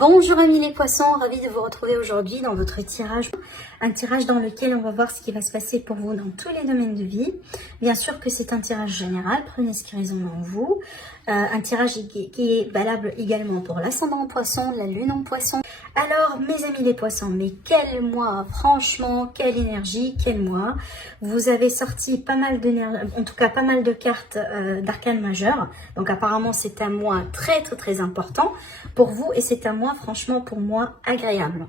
Bonjour amis les poissons, ravi de vous retrouver aujourd'hui dans votre tirage. Un tirage dans lequel on va voir ce qui va se passer pour vous dans tous les domaines de vie. Bien sûr que c'est un tirage général, prenez ce qui résonne en vous. Un tirage qui est valable également pour l'ascendant en poisson, la lune en poisson. Alors mes amis les poissons, mais quel mois, franchement, quelle énergie, quel mois. Vous avez sorti pas mal d'énergie, en tout cas pas mal de cartes d'arcane majeur. Donc apparemment c'est un mois très important pour vous et c'est un mois franchement pour moi agréable.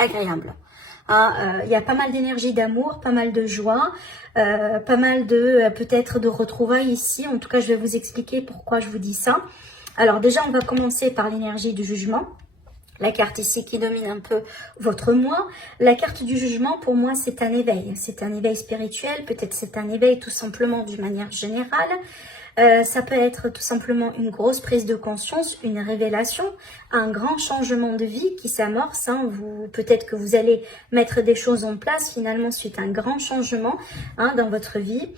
Il y a pas mal d'énergie d'amour, pas mal de joie, pas mal de peut-être de retrouvailles ici. En tout cas, je vais vous expliquer pourquoi je vous dis ça. Alors déjà, on va commencer par l'énergie du jugement. La carte ici qui domine un peu votre moi. La carte du jugement, pour moi, c'est un éveil. C'est un éveil spirituel, peut-être c'est un éveil tout simplement d'une manière générale. Ça peut être tout simplement une grosse prise de conscience, une révélation, un grand changement de vie qui s'amorce. Hein. Peut-être que vous allez mettre des choses en place finalement suite à un grand changement dans votre vie.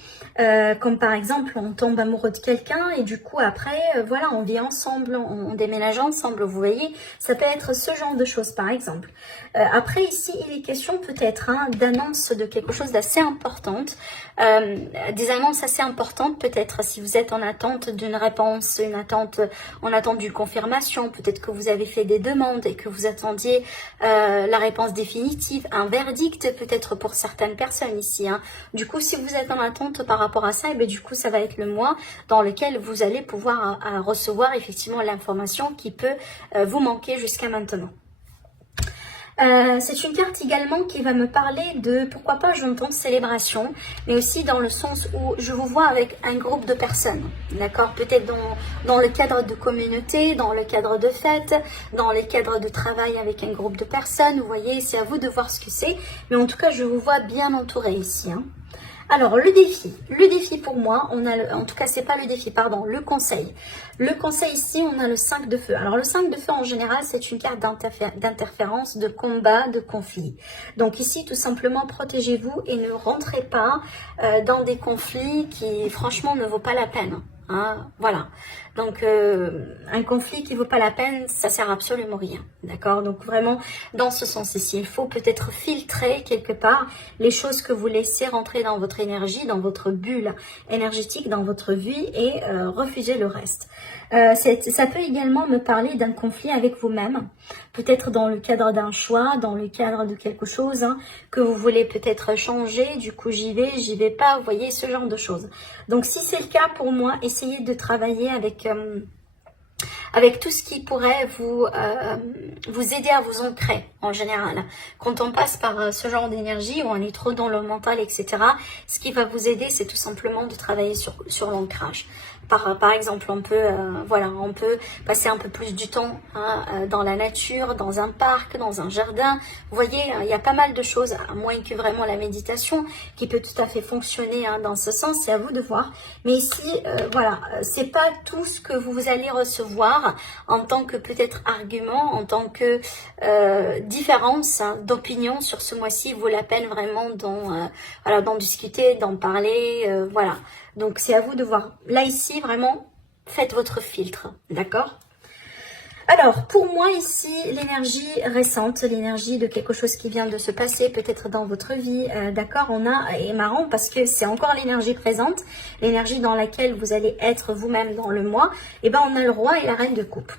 Comme par exemple, on tombe amoureux de quelqu'un et du coup après, voilà, on vit ensemble, on déménage ensemble, vous voyez. Ça peut être ce genre de choses par exemple. Après ici, il est question peut-être d'annonce de quelque chose d'assez importante. Des annonces assez importantes peut-être si vous êtes en attente d'une réponse, en attente d'une confirmation, peut-être que vous avez fait des demandes et que vous attendiez la réponse définitive, un verdict peut-être pour certaines personnes ici. Du coup, si vous êtes en attente par rapport à ça, et bien, du coup, ça va être le mois dans lequel vous allez pouvoir recevoir effectivement l'information qui peut vous manquer jusqu'à maintenant. C'est une carte également qui va me parler de, pourquoi pas, j'entends célébration, mais aussi dans le sens où je vous vois avec un groupe de personnes, d'accord? Peut-être dans le cadre de communauté, dans le cadre de fêtes, dans le cadre de travail avec un groupe de personnes, vous voyez, c'est à vous de voir ce que c'est, mais en tout cas, je vous vois bien entouré ici, Alors, le défi pour moi, en tout cas, c'est pas le défi, pardon, le conseil. Le conseil ici, on a le 5 de feu. Alors, le 5 de feu, en général, c'est une carte d'interférence, de combat, de conflit. Donc ici, tout simplement, protégez-vous et ne rentrez pas dans des conflits qui, franchement, ne vaut pas la peine. Voilà, donc un conflit qui vaut pas la peine, ça sert absolument rien, d'accord? Donc vraiment dans ce sens ici, il faut peut-être filtrer quelque part les choses que vous laissez rentrer dans votre énergie, dans votre bulle énergétique, dans votre vie et refuser le reste. Ça peut également me parler d'un conflit avec vous-même, peut-être dans le cadre d'un choix, dans le cadre de quelque chose que vous voulez peut-être changer, du coup j'y vais pas, vous voyez, ce genre de choses. Donc si c'est le cas pour moi, essayez de travailler avec tout ce qui pourrait vous aider à vous ancrer en général. Quand on passe par ce genre d'énergie où on est trop dans le mental, etc., ce qui va vous aider, c'est tout simplement de travailler sur l'ancrage. Par exemple, on peut passer un peu plus du temps dans la nature, dans un parc, dans un jardin. Vous voyez, il y a pas mal de choses, à moins que vraiment la méditation, qui peut tout à fait fonctionner dans ce sens. C'est à vous de voir. Mais ici, voilà, c'est pas tout ce que vous allez recevoir en tant que peut-être argument, en tant que différence d'opinion sur ce mois-ci vaut la peine vraiment d'en discuter, d'en parler, voilà. Donc, c'est à vous de voir. Là, ici, vraiment, faites votre filtre, d'accord? Alors, pour moi, ici, l'énergie récente, l'énergie de quelque chose qui vient de se passer, peut-être dans votre vie, d'accord? Et marrant parce que c'est encore l'énergie présente, l'énergie dans laquelle vous allez être vous-même dans le mois, et ben on a le roi et la reine de coupe.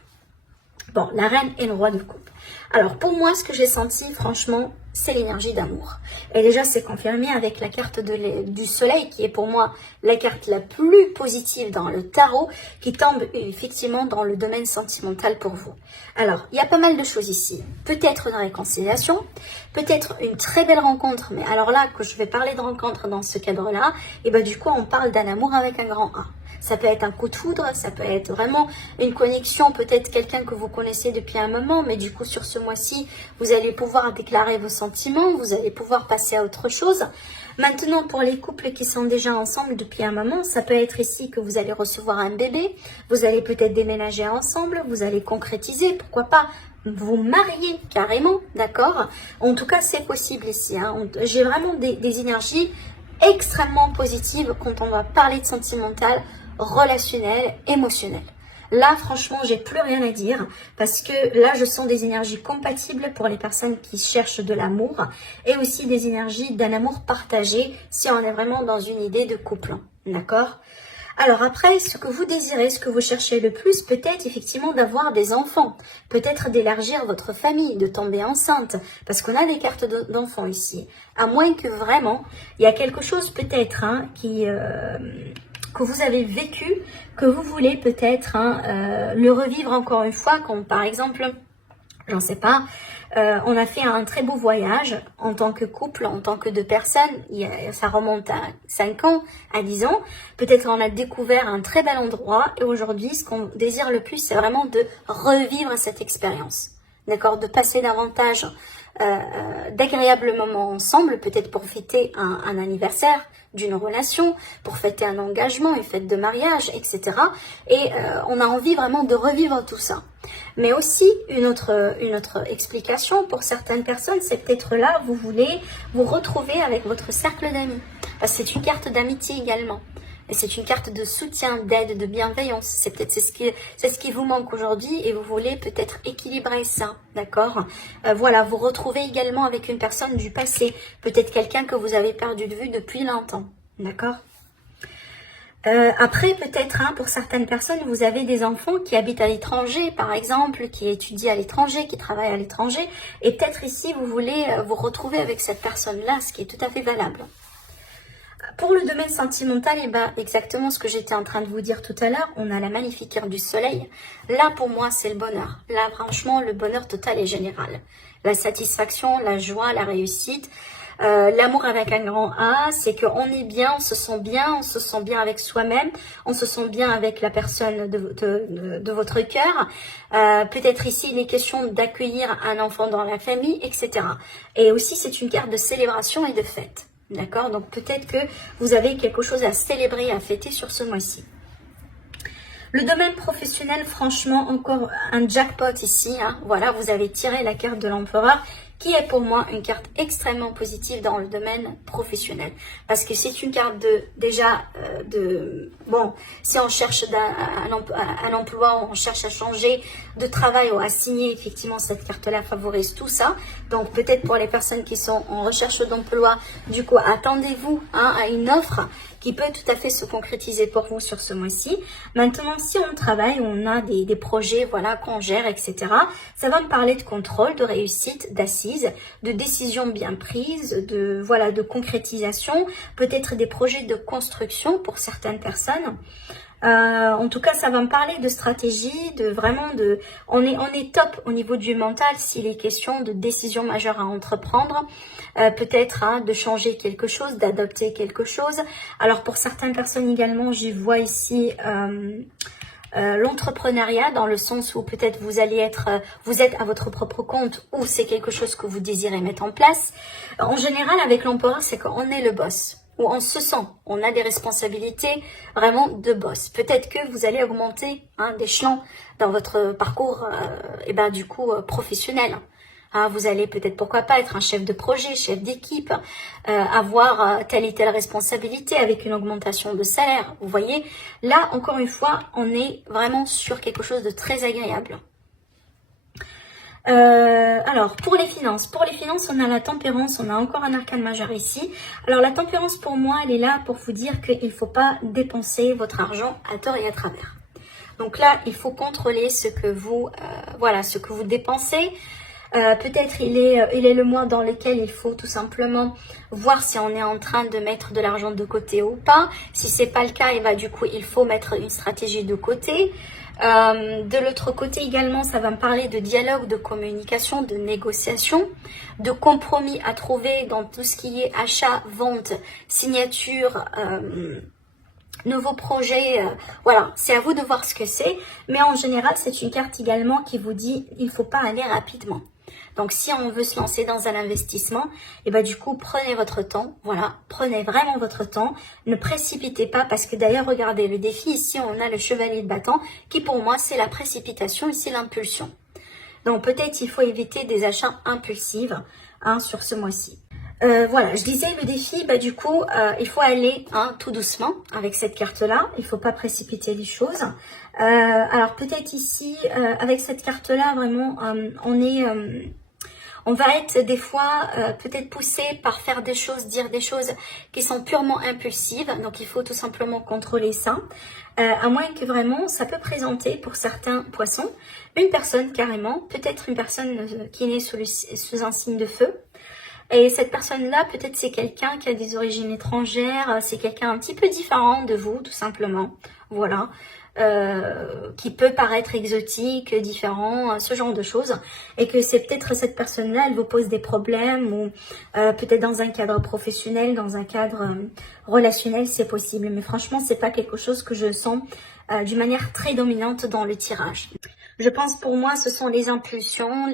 Bon, la reine et le roi de coupe. Alors, pour moi, ce que j'ai senti, franchement, c'est l'énergie d'amour. Et déjà, c'est confirmé avec la carte du soleil, qui est pour moi la carte la plus positive dans le tarot, qui tombe effectivement dans le domaine sentimental pour vous. Alors, il y a pas mal de choses ici. Peut-être une réconciliation, peut-être une très belle rencontre, mais alors là, que je vais parler de rencontre dans ce cadre-là, et ben du coup, on parle d'un amour avec un grand A. Ça peut être un coup de foudre, ça peut être vraiment une connexion, peut-être quelqu'un que vous connaissez depuis un moment, mais du coup sur ce mois-ci, vous allez pouvoir déclarer vos sentiments, vous allez pouvoir passer à autre chose. Maintenant, pour les couples qui sont déjà ensemble depuis un moment, ça peut être ici que vous allez recevoir un bébé, vous allez peut-être déménager ensemble, vous allez concrétiser, pourquoi pas vous marier carrément, d'accord? En tout cas, c'est possible ici. J'ai vraiment des énergies extrêmement positives quand on va parler de sentimental, relationnel, émotionnel. Là, franchement, j'ai plus rien à dire parce que là, je sens des énergies compatibles pour les personnes qui cherchent de l'amour et aussi des énergies d'un amour partagé si on est vraiment dans une idée de couple. D'accord? Alors après, ce que vous désirez, ce que vous cherchez le plus, peut-être effectivement d'avoir des enfants, peut-être d'élargir votre famille, de tomber enceinte, parce qu'on a des cartes d'enfants ici. À moins que vraiment, il y a quelque chose peut-être que vous avez vécu, que vous voulez peut-être le revivre encore une fois, comme par exemple, j'en sais pas, on a fait un très beau voyage en tant que couple, en tant que deux personnes. Ça remonte à 5 ans, à 10 ans. Peut-être qu'on a découvert un très bel endroit. Et aujourd'hui, ce qu'on désire le plus, c'est vraiment de revivre cette expérience. D'accord? De passer davantage d'agréables moments ensemble, peut-être pour fêter un anniversaire d'une relation, pour fêter un engagement, une fête de mariage, etc. Et on a envie vraiment de revivre tout ça. Mais aussi, une autre explication pour certaines personnes, c'est peut-être là, vous voulez vous retrouver avec votre cercle d'amis. Parce que c'est une carte d'amitié également. Et c'est une carte de soutien, d'aide, de bienveillance. C'est peut-être c'est ce qui vous manque aujourd'hui et vous voulez peut-être équilibrer ça, d'accord? Voilà, vous retrouvez également avec une personne du passé. Peut-être quelqu'un que vous avez perdu de vue depuis longtemps, d'accord? Après, peut-être, pour certaines personnes, vous avez des enfants qui habitent à l'étranger, par exemple, qui étudient à l'étranger, qui travaillent à l'étranger. Et peut-être ici, vous voulez vous retrouver avec cette personne-là, ce qui est tout à fait valable. Pour le domaine sentimental, exactement ce que j'étais en train de vous dire tout à l'heure, on a la magnifique carte du soleil. Là, pour moi, c'est le bonheur. Là, franchement, le bonheur total et général. La satisfaction, la joie, la réussite. L'amour avec un grand A, c'est qu'on est bien, on se sent bien avec soi-même, on se sent bien avec la personne de votre cœur. Peut-être ici, il est question d'accueillir un enfant dans la famille, etc. Et aussi, c'est une carte de célébration et de fête. D'accord? Donc peut-être que vous avez quelque chose à célébrer, à fêter sur ce mois-ci. Le domaine professionnel, franchement, encore un jackpot ici. Voilà, vous avez tiré la carte de l'empereur, qui est pour moi une carte extrêmement positive dans le domaine professionnel. Parce que c'est une carte bon, si on cherche un emploi, on cherche à changer de travail ou à signer, effectivement, cette carte-là favorise tout ça. Donc, peut-être pour les personnes qui sont en recherche d'emploi, du coup, attendez-vous à une offre qui peut tout à fait se concrétiser pour vous sur ce mois-ci. Maintenant, si on travaille, on a des projets, voilà, qu'on gère, etc. Ça va me parler de contrôle, de réussite, d'assises, de décisions bien prises, de concrétisation, peut-être des projets de construction pour certaines personnes. En tout cas, ça va me parler de stratégie, on est top au niveau du mental s'il est question de décisions majeures à entreprendre, peut-être de changer quelque chose, d'adopter quelque chose. Alors pour certaines personnes également, j'y vois ici l'entrepreneuriat dans le sens où peut-être vous êtes à votre propre compte ou c'est quelque chose que vous désirez mettre en place. En général, avec l'empereur, c'est qu'on est le boss. Où on se sent, on a des responsabilités vraiment de boss. Peut-être que vous allez augmenter d'échelon dans votre parcours professionnel. Vous allez peut-être, pourquoi pas, être un chef de projet, chef d'équipe, avoir telle et telle responsabilité avec une augmentation de salaire. Vous voyez, là, encore une fois, on est vraiment sur quelque chose de très agréable. Alors, pour les finances, on a la tempérance, on a encore un arcane majeur ici. Alors, la tempérance, pour moi, elle est là pour vous dire qu'il ne faut pas dépenser votre argent à tort et à travers. Donc là, il faut contrôler ce que vous dépensez. Peut-être il est le mois dans lequel il faut tout simplement voir si on est en train de mettre de l'argent de côté ou pas. Si c'est pas le cas, il faut mettre une stratégie de côté. De l'autre côté également, ça va me parler de dialogue, de communication, de négociation, de compromis à trouver dans tout ce qui est achat, vente, signature, nouveaux projets. Voilà, c'est à vous de voir ce que c'est. Mais en général, c'est une carte également qui vous dit il ne faut pas aller rapidement. Donc, si on veut se lancer dans un investissement, du coup, prenez votre temps. Voilà, prenez vraiment votre temps. Ne précipitez pas parce que d'ailleurs, regardez, le défi ici, on a le chevalier de bâton qui pour moi, c'est la précipitation et c'est l'impulsion. Donc, peut-être il faut éviter des achats impulsifs sur ce mois-ci. Voilà, je disais le défi, bah du coup, il faut aller tout doucement avec cette carte-là. Il faut pas précipiter les choses. Alors peut-être ici, avec cette carte-là, vraiment, on va être des fois peut-être poussé par faire des choses, dire des choses qui sont purement impulsives. Donc il faut tout simplement contrôler ça. À moins que vraiment, ça peut présenter pour certains poissons une personne carrément, peut-être une personne qui est née sous un signe de feu. Et cette personne-là, peut-être c'est quelqu'un qui a des origines étrangères, c'est quelqu'un un petit peu différent de vous, tout simplement. Voilà. Qui peut paraître exotique, différent, ce genre de choses. Et que c'est peut-être cette personne-là, elle vous pose des problèmes, ou peut-être dans un cadre professionnel, dans un cadre relationnel, c'est possible. Mais franchement, c'est pas quelque chose que je sens d'une manière très dominante dans le tirage. Je pense pour moi, ce sont les impulsions,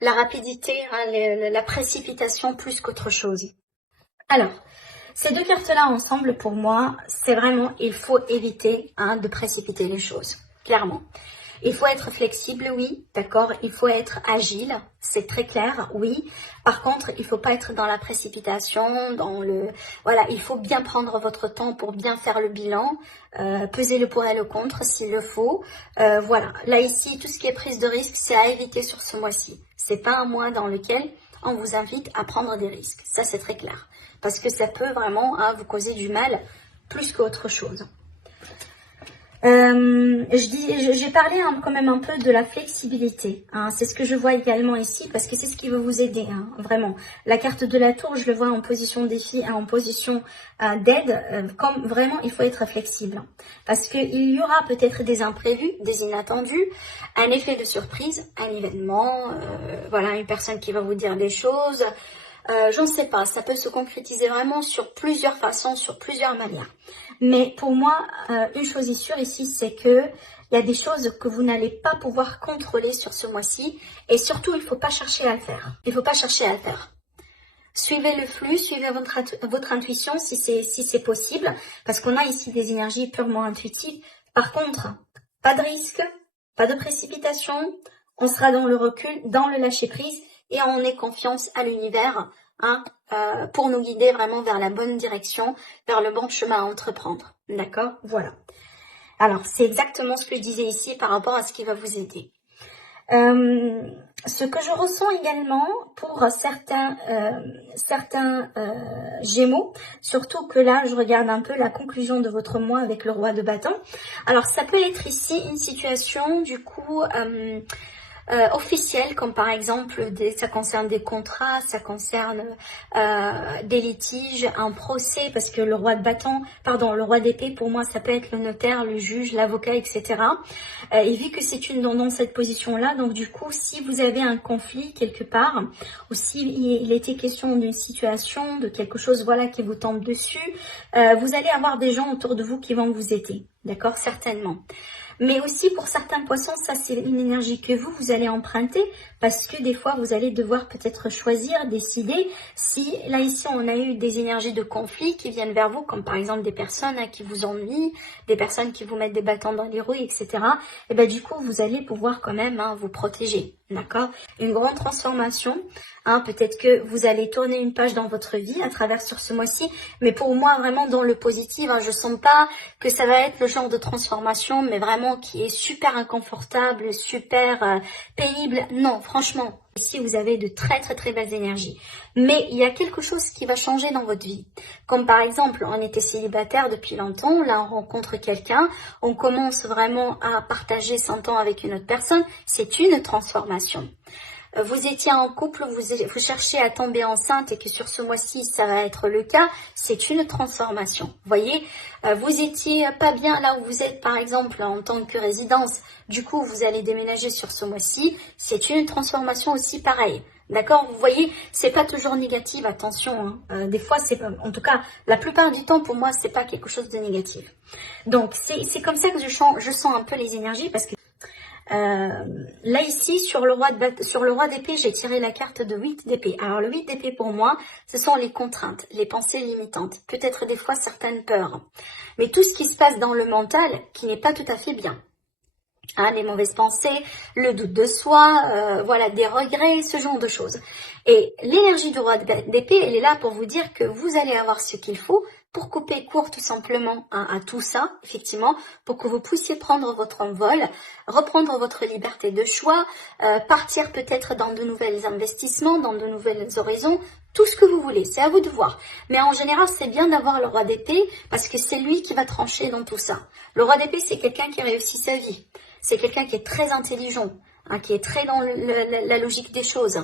la rapidité, la précipitation plus qu'autre chose. Alors, ces deux cartes-là ensemble, pour moi, c'est vraiment, il faut éviter de précipiter les choses, clairement. Il faut être flexible, oui, d'accord. Il faut être agile, c'est très clair, oui. Par contre, il ne faut pas être dans la précipitation, Voilà, il faut bien prendre votre temps pour bien faire le bilan, peser le pour et le contre s'il le faut. Voilà, là ici, tout ce qui est prise de risque, c'est à éviter sur ce mois-ci. C'est pas un mois dans lequel on vous invite à prendre des risques. Ça, c'est très clair. Parce que ça peut vraiment vous causer du mal plus qu'autre chose. J'ai parlé quand même un peu de la flexibilité. C'est ce que je vois également ici parce que c'est ce qui va vous aider, vraiment. La carte de la tour, je le vois en position défi et en position d'aide. Comme vraiment, il faut être flexible. Parce qu'il y aura peut-être des imprévus, des inattendus, un effet de surprise, un événement, voilà, une personne qui va vous dire des choses. Je ne sais pas, ça peut se concrétiser vraiment sur plusieurs façons, sur plusieurs manières. Mais pour moi, une chose est sûre ici, c'est que il y a des choses que vous n'allez pas pouvoir contrôler sur ce mois-ci. Et surtout, il ne faut pas chercher à le faire. Il ne faut pas chercher à le faire. Suivez le flux, suivez votre intuition si c'est possible. Parce qu'on a ici des énergies purement intuitives. Par contre, pas de risque, pas de précipitation. On sera dans le recul, dans le lâcher-prise. Et on ait confiance à l'univers pour nous guider vraiment vers la bonne direction, vers le bon chemin à entreprendre. D'accord? Voilà. Alors, c'est exactement ce que je disais ici par rapport à ce qui va vous aider. Ce que je ressens également pour certains Gémeaux, surtout que là, je regarde un peu la conclusion de votre mois avec le roi de bâton. Alors, ça peut être ici une situation, du coup... officielles, comme par exemple ça concerne des contrats, ça concerne des litiges, un procès, parce que le roi de bâton, le roi d'épée, pour moi ça peut être le notaire, le juge, l'avocat, etc. Et vu que c'est dans cette position-là, donc du coup, si vous avez un conflit quelque part, ou si il était question d'une situation, de quelque chose voilà qui vous tombe dessus, vous allez avoir des gens autour de vous qui vont vous aider, d'accord, certainement. Mais aussi pour certains poissons, ça c'est une énergie que vous allez emprunter parce que des fois vous allez devoir peut-être choisir, décider si là ici on a eu des énergies de conflit qui viennent vers vous, comme par exemple des personnes qui vous ennuient, des personnes qui vous mettent des bâtons dans les roues, etc. Et bien du coup vous allez pouvoir quand même vous protéger, d'accord? Une grande transformation. Peut-être que vous allez tourner une page dans votre vie à travers sur ce mois-ci, mais pour moi vraiment dans le positif, je sens pas que ça va être le genre de transformation, mais vraiment qui est super inconfortable, super pénible. Non, franchement, ici vous avez de très très très belles énergies. Mais il y a quelque chose qui va changer dans votre vie. Comme par exemple, on était célibataire depuis longtemps, là on rencontre quelqu'un, on commence vraiment à partager son temps avec une autre personne, c'est une transformation. Vous étiez en couple, vous cherchez à tomber enceinte et que sur ce mois-ci, ça va être le cas, c'est une transformation. Vous voyez, vous étiez pas bien là où vous êtes, par exemple, en tant que résidence. Du coup, vous allez déménager sur ce mois-ci, c'est une transformation aussi pareille. D'accord? Vous voyez, c'est pas toujours négatif, attention. Des fois, en tout cas, la plupart du temps, pour moi, c'est pas quelque chose de négatif. Donc, c'est comme ça que je sens un peu les énergies parce que là ici sur le roi d'épée j'ai tiré la carte de 8 d'épée. Alors le 8 d'épée pour moi ce sont les contraintes, les pensées limitantes, peut-être des fois certaines peurs, mais tout ce qui se passe dans le mental qui n'est pas tout à fait bien. Hein, les mauvaises pensées, le doute de soi, voilà, des regrets, ce genre de choses. Et l'énergie du roi d'épée, elle est là pour vous dire que vous allez avoir ce qu'il faut pour couper court tout simplement à tout ça, effectivement, pour que vous puissiez prendre votre envol, reprendre votre liberté de choix, partir peut-être dans de nouveaux investissements, dans de nouvelles horizons, tout ce que vous voulez, c'est à vous de voir. Mais en général, c'est bien d'avoir le roi d'épée parce que c'est lui qui va trancher dans tout ça. Le roi d'épée, c'est quelqu'un qui réussit sa vie. C'est quelqu'un qui est très intelligent, hein, qui est très dans la logique des choses.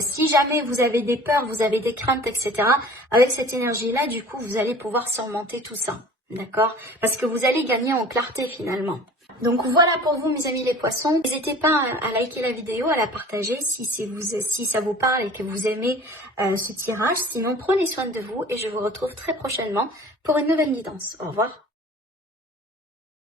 Si jamais vous avez des peurs, vous avez des craintes, etc., avec cette énergie-là, du coup, vous allez pouvoir surmonter tout ça. D'accord? Parce que vous allez gagner en clarté finalement. Donc voilà pour vous mes amis les poissons. N'hésitez pas à liker la vidéo, à la partager si ça vous parle et que vous aimez ce tirage. Sinon, prenez soin de vous et je vous retrouve très prochainement pour une nouvelle guidance. Au revoir.